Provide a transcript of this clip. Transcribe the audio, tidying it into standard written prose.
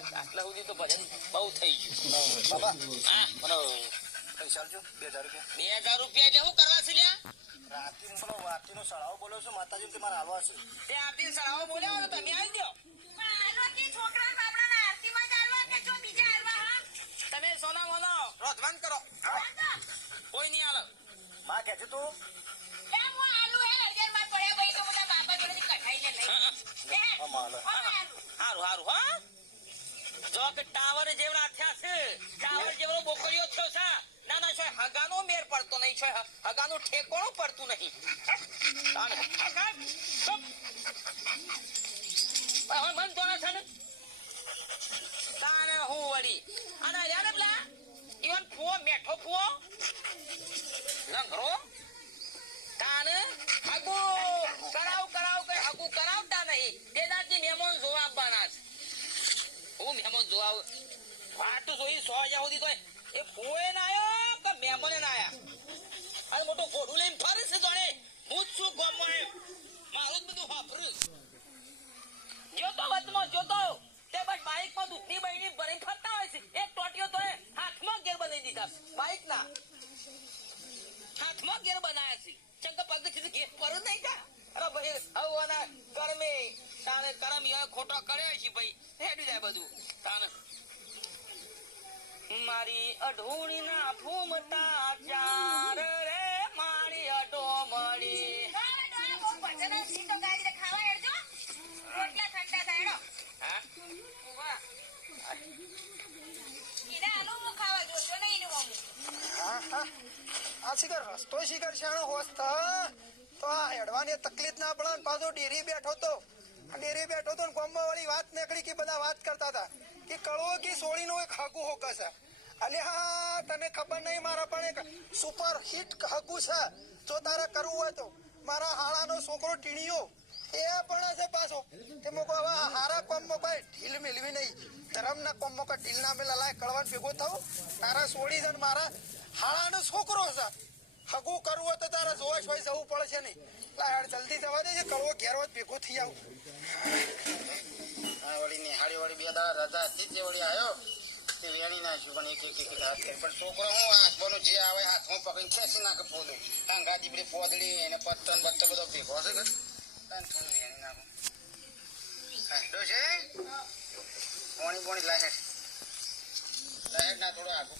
બસ આટલા સુધી તો ભજન બહુ થઈ ગયું. બાબા હા બોલો. પૈસા આલજો 2000 રૂપિયા. 2000 રૂપિયા એટલે શું કરવા છે લ્યા? રાતી પેલો વાતીનો સળાવો બોલ્યો છું માતાજી કે મારે હાલવા છે. તે આરતી સળાવો બોલ્યો હોય તો તમે આવી દો. તમે સોના મોનો રોધવાન કરો. કોઈ નહીં આલો. માં કે છે તું હારું હારું હા. જો કે ટાવર જેવડા થયા છે, ટાવર જેવડો બોકડીઓ થયો છે. ના ના છો હગાનો મેર પડતો નહીં, છો હગાનું ઠેકોણું પડતું નહીં. મન તો છે ને તાને હું વળી અને યાર પેલા ઈવન ફુઓ મેઠો ફુઓ લંગરો કાને હગુ કરાવ કઈ હગુ કરાવતા નહીં. તે દાદી મહેમાન જોવા આવવાના છે. હું મહેમાન જોવા વાત જોઈ 100 હજાર સુધી તો એ ફુએ ના આવ્યો કે મહેમાને ના આયા. અને મોટો ઘોડું લઈને ફરે છે જોડે. હું જ છું ગામમાં મારું જ બધું વાપરું. જોતો વચમાં જોતો તે બસ બાઈક માં દૂધની બહેણી ભરીને ફરતા હોય છે. એક ટોટીઓ તો હાથમાં ગેર બનાવી દીધા બાઈક ના હાથમાં ગેર બનાયા છે. ચંકા પગથી ગેર પર જ નહીં તા. અરે ભાઈ હવાના કરમે તાને કરમ યો ખોટો કર્યો છે ભાઈ હેડી જાય બધું તાને. મારી અઢોણી ના ફૂમતા ચાર રે મારી અઢો મળી. આ શિખર રસ્તો શિખર શાણો હોત તો આ હેડવાની તકલીફ ના પડે ને પાછો ડેરી બેઠો તો ને ગામમાં વાળી વાત નીકળી કે બધા વાત કરતા હતા કે કળવો કે સોળીનો એક હગુ હોક છે. અલ્યા તને ખબર નહીં મારા પણ એક સુપર હિટ હગુ છે. જો તારે કરવું હોય તો મારા હાળાનો છોકરો ટીણીયો એ પણ છે પાછો કે મોકો હવે હારા કોમમાં કોઈ ઢીલ મેળવી નહીં. ધરમના કોમમાં કોઈ ઢીલ ના મેળા લાય કળવાન ભેગો થવું તારા સોળી છે ને મારા હાળાનો છોકરો છે. હગું કરવું હોય તો તારા જોવા જોઈ જવું પડશે નહીં. જલ્દી જવા દે છે કળવો ઘેરવો ભેગો થઈ આવું. વળી નિહાળી વળી 2 દાડા રજા હતી તે વળી આવ્યો તે વેણી નાખ્યું પણ એક હાથ પણ છોકરો હું હાથમાં જે આવે હાથમાં પકડીને ખેંચી નાખે પોદું કાંગા દીપડી પોદડી એને પત્તન બત્તન બધો ભેગો હશે કે થોડું વેણી નાખું. છે પોણી લાહેર ના થોડું આગું